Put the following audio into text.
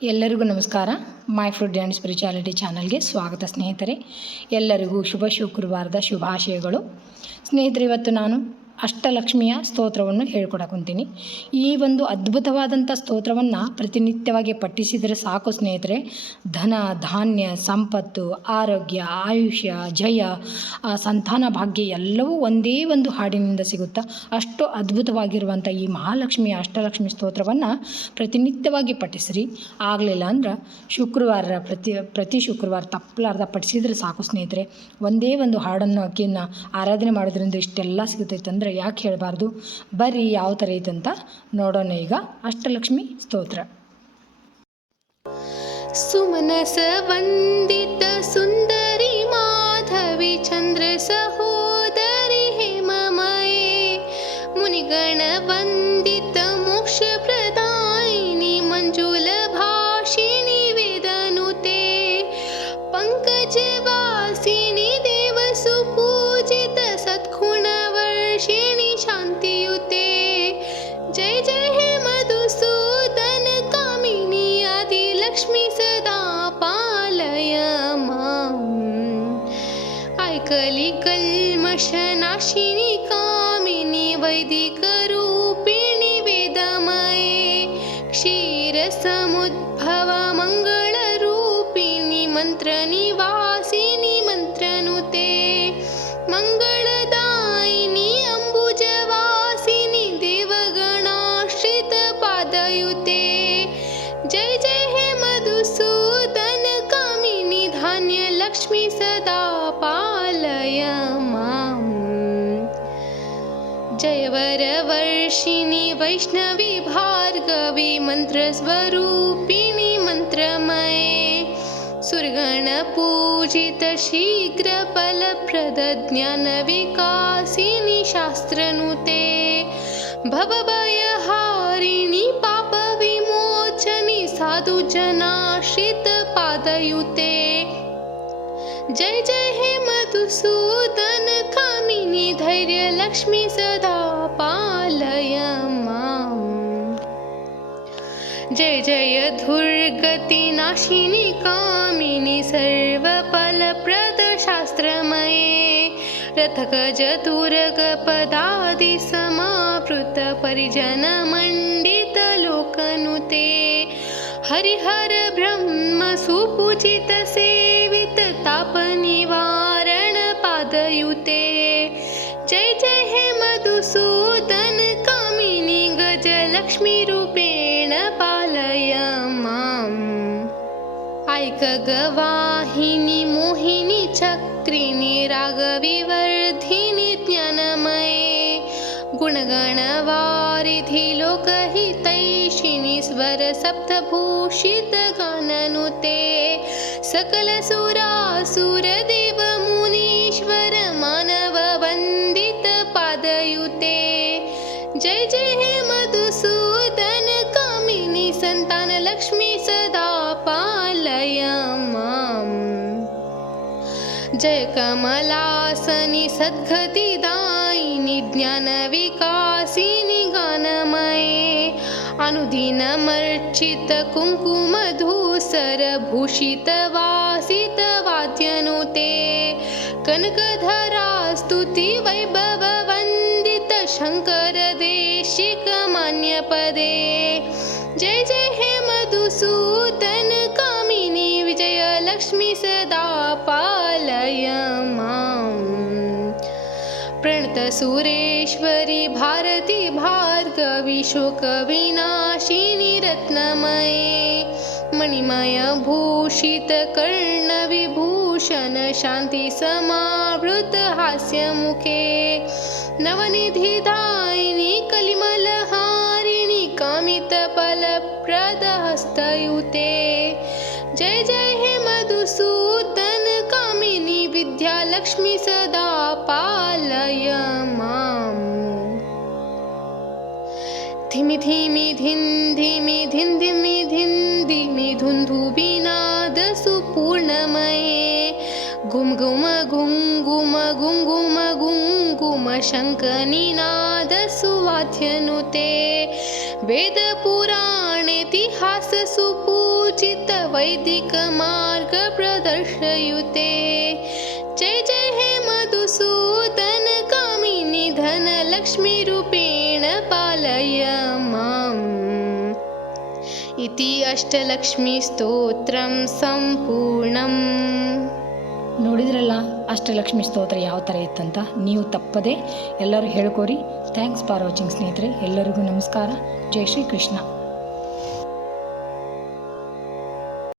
ಎಲ್ಲರಿಗೂ ನಮಸ್ಕಾರ. My food and spirituality ಚಾನಲ್ಗೆ ಸ್ವಾಗತ ಸ್ನೇಹಿತರೆ. ಎಲ್ಲರಿಗೂ ಶುಭ ಶುಕ್ರವಾರದ ಶುಭಾಶಯಗಳು. ಸ್ನೇಹಿತರೆ, ಇವತ್ತು ನಾನು ಅಷ್ಟಲಕ್ಷ್ಮಿಯ ಸ್ತೋತ್ರವನ್ನು ಹೇಳ್ಕೊಡಕೊಂತೀನಿ. ಈ ಒಂದು ಅದ್ಭುತವಾದಂಥ ಸ್ತೋತ್ರವನ್ನು ಪ್ರತಿನಿತ್ಯವಾಗಿ ಪಠಿಸಿದರೆ ಸಾಕು ಸ್ನೇಹಿತರೆ. ಧನ, ಧಾನ್ಯ, ಸಂಪತ್ತು, ಆರೋಗ್ಯ, ಆಯುಷ್ಯ, ಜಯ, ಸಂತಾನ ಭಾಗ್ಯ ಎಲ್ಲವೂ ಒಂದೇ ಒಂದು ಹಾಡಿನಿಂದ ಸಿಗುತ್ತಾ. ಅಷ್ಟು ಅದ್ಭುತವಾಗಿರುವಂಥ ಈ ಮಹಾಲಕ್ಷ್ಮಿಯ ಅಷ್ಟಲಕ್ಷ್ಮಿ ಸ್ತೋತ್ರವನ್ನು ಪ್ರತಿನಿತ್ಯವಾಗಿ ಪಠಿಸ್ರಿ. ಆಗಲಿಲ್ಲ ಅಂದ್ರೆ ಶುಕ್ರವಾರ ಪ್ರತಿ ಶುಕ್ರವಾರ ತಪ್ಪಲಾರ್ದ ಪಠಿಸಿದರೆ ಸಾಕು ಸ್ನೇಹಿತರೆ. ಒಂದೇ ಒಂದು ಹಾಡನ್ನು ಆಕೆಯನ್ನು ಆರಾಧನೆ ಮಾಡೋದ್ರಿಂದ ಇಷ್ಟೆಲ್ಲ ಸಿಗುತ್ತೈತೆ ಅಂದರೆ ಯಾಕೆ ಹೇಳಬಾರ್ದು. ಬರ್ರಿ ಯಾವ ಥರ ಐತಂತ ನೋಡೋಣ. ಈಗ ಅಷ್ಟಲಕ್ಷ್ಮಿ ಸ್ತೋತ್ರ. ಸುಮನಸ ವಂದಿತ ಸುಂದರಿ ಮಾಧವಿ ಚಂದ್ರ ಸಹೋದರಿ ಹೇಮಮಯೇ ಮುನಿಗಣ ವಂದಿತ ಮೋಕ್ಷ ಪ್ರದಾಯಿನಿ ಮಂಜುಲ ಭಾಷಿಣಿ ವೇದನುತೆ ಪಂಕಜವಾಸಿನಿ ದೇವ ಸುಪೂಜಿತ ಸದ್ಗುಣ वर्षिणी शांतियुते जय जय हे मधुसूदन कामिनी आदि लक्ष्मी सदा पालय मां ऐकली कल्मषनाशिनी कामिनी वैदिक रूपिणी वेदमये क्षीर समुद्भव मंगल रूपिणी मंत्र निवासिनी मंत्रनुते मंगलदायिनी अंबुजवासिनी देवगणाश्रित पादयुते जय जय हे मधुसूदन कामिनी धान्य लक्ष्मी सदा पालय मां जय वरवर्षिणी वैष्णवी भार्गवी मंत्रस्वरूपिणी मंत्रमये सुरगण पूजित शीघ्र फलप्रद ज्ञान विकासिनी शास्त्रनुते भवभयहारिणी पाप विमोचनी साधु जनाश्रित पादयुते जय जय हे मधुसूदन कामिनी धैर्य लक्ष्मी सदा पालय मां जय जय दुर्गति नाशिनी कामिनी सर्वफलप्रद शास्त्रमये रथगज तुरग पदादि समावृत परिजन मंडित लोकनुते हरिहर ब्रह्म सुपूजित सेवित ताप निवारण पादयुते जय जय हे मधुसूदन कामिनी गज लक्ष्मी रूपेण पालय मां ऐक गवाहिनी मोहिनी चक्रिणी रागविवर्धिनी ज्ञानमये गुणगणवारिधि लोकहितैषिणी स्वर सप्तभूषित गाननुते सकल सुरासुर देव मुनीश्वर मानव वंदित पादयुते जय जय हे मधुसूदन कामिनी संतान लक्ष्मी सदा पालय मां जय कमलासनी सद्गतिदायिनी ज्ञान विकासिनी गानमये अनुदिनमर्चित कुंकुम धूसर भूषित वासित वाद्यनुते कनकधरा स्तुति वैभव वंदित शंकर देशिक मान्य पदे जय जय हे मधुसूदन कामिनी विजय लक्ष्मी सदा पालय मां प्रणत सुरेश्वरी भारती भार्गवी शोक विनाशिनी रत्नमये मणिमय भूषित कर्ण विभूषण शांति समावृत हास्य मुखे नवनिधि दायिनी कलिमलहारिणी कामित फलप्रद हस्तयुते जय जय हे मधुसूदन कामिनी विद्या लक्ष्मी सदा पालय मां धिमि धिमि धिन धिमि धिन धिमि धिन धिमि धुन्धुबिनाद सुपूर्णमये गुम गुम गुंगुम गुंगुम गुंगुम शङ्खनिनाद सुवाद्यनुते वेद पुराणे इतिहास सुपूजित वैदिक मार्ग प्रदर्शयुते जय जय हे मधुसूदन कामिनी धन लक्ष्मी रूपेण पालय माम् इति अष्टलक्ष्मी स्तोत्रं ಸಂಪೂರ್ಣಂ. ನೋಡಿದ್ರಲ್ಲ ಅಷ್ಟಲಕ್ಷ್ಮಿ ಸ್ತೋತ್ರ ಯಾವ ಥರ ಇತ್ತಂತ. ನೀವು ತಪ್ಪದೆ ಎಲ್ಲರೂ ಹೇಳ್ಕೋರಿ. ಥ್ಯಾಂಕ್ಸ್ ಫಾರ್ ವಾಚಿಂಗ್ ಸ್ನೇಹಿತರೆ. ಎಲ್ಲರಿಗೂ ನಮಸ್ಕಾರ. ಜೈ ಶ್ರೀ ಕೃಷ್ಣ.